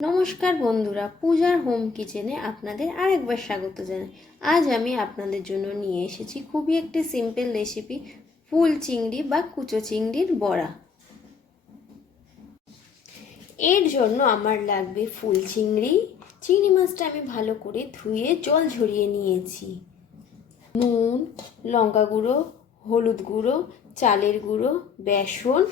নমস্কার বন্ধুরা, পূজার হোম কিচেনে আপনাদের আরেকবার স্বাগত জানাই। আজ আমি আপনাদের জন্য নিয়ে এসেছি খুবই একটি সিম্পল রেসিপি, ফুল চিংড়ি বা কুচো চিংড়ির বড়া। এর জন্য আমার লাগবে ফুল চিংড়ি। চিংড়ি মাছটা আমি ভালো করে ধুয়ে জল ঝরিয়ে নিয়েছি। নুন, লঙ্কা গুঁড়ো, হলুদ গুঁড়ো, চালের গুঁড়ো, বেসন,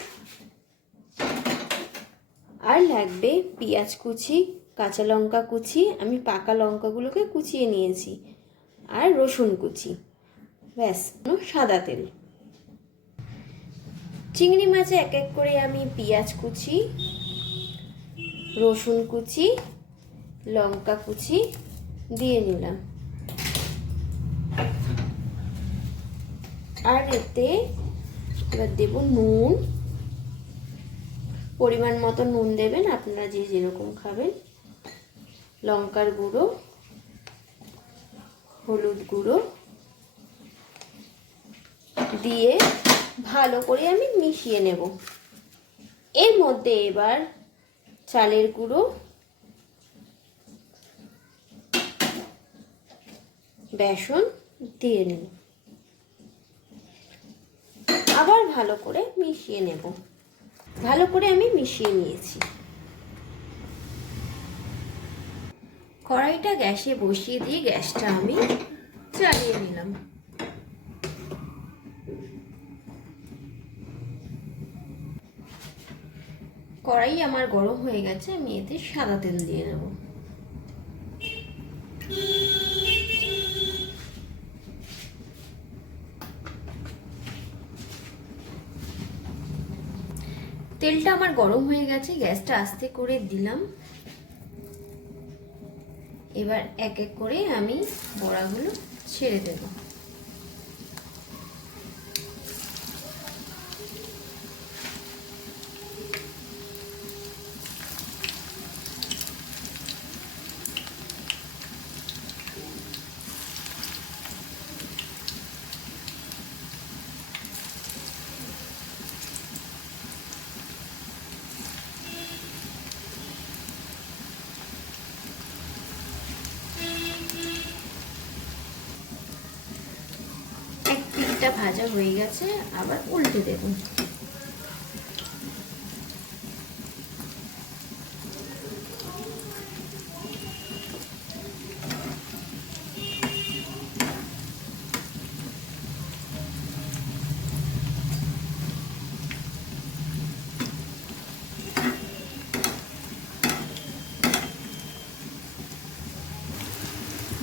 আর লাগবে পেঁয়াজ কুচি, কাঁচা লঙ্কা কুচি, আমি পাকা লঙ্কাগুলোকে কুচিয়ে নিয়েছি, আর রসুন কুচি, ব্যাস, সাদা তেল। চিংড়ি মাছে এক এক করে আমি পেঁয়াজ কুচি, রসুন কুচি, লঙ্কা কুচি দিয়ে নিলাম। আর এতে এবার দেব নুন, পরিমাণ মতো নুন দেবেন, আপনারা যে যেরকম খাবেন। লঙ্কার গুঁড়ো, হলুদ গুঁড়ো দিয়ে ভালো করে আমি মিশিয়ে নেব। এর মধ্যে এবার চালের গুঁড়ো, বেসন দিয়ে নেব, আবার ভালো করে মিশিয়ে নেব। ভালো করে আমি মিশিয়ে নিয়েছি। কড়াইটা গ্যাসে বসিয়ে দিয়ে গ্যাসটা আমি জ্বালিয়ে নিলাম। কড়াই আমার গরম হয়ে গেছে, আমি এতে সাদা তেল দিয়ে নেব। তেলটা আমার গরম হয়ে গেছে, গ্যাসটা আস্তে করে দিলাম। এবার এক এক করে আমি বড়াগুলো ছেড়ে দেব। এক পিঠটা ভাজা হয়ে গেছে, আবার উল্টে দেব।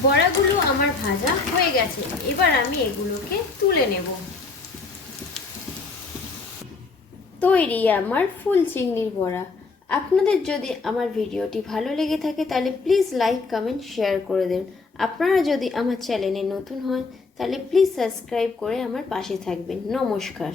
বড়াগুলো আমার ভাজা হয়ে গেছে, এবার আমি এগুলোকে তুলে নেব। তৈরি আমার ফুল চিংড়ির বড়া। আপনাদের যদি আমার ভিডিওটি ভালো লেগে থাকে তাহলে প্লিজ লাইক, কমেন্ট, শেয়ার করে দেন। আপনারা যদি আমার চ্যানেলে নতুন হন তাহলে প্লিজ সাবস্ক্রাইব করে আমার পাশে থাকবেন। নমস্কার।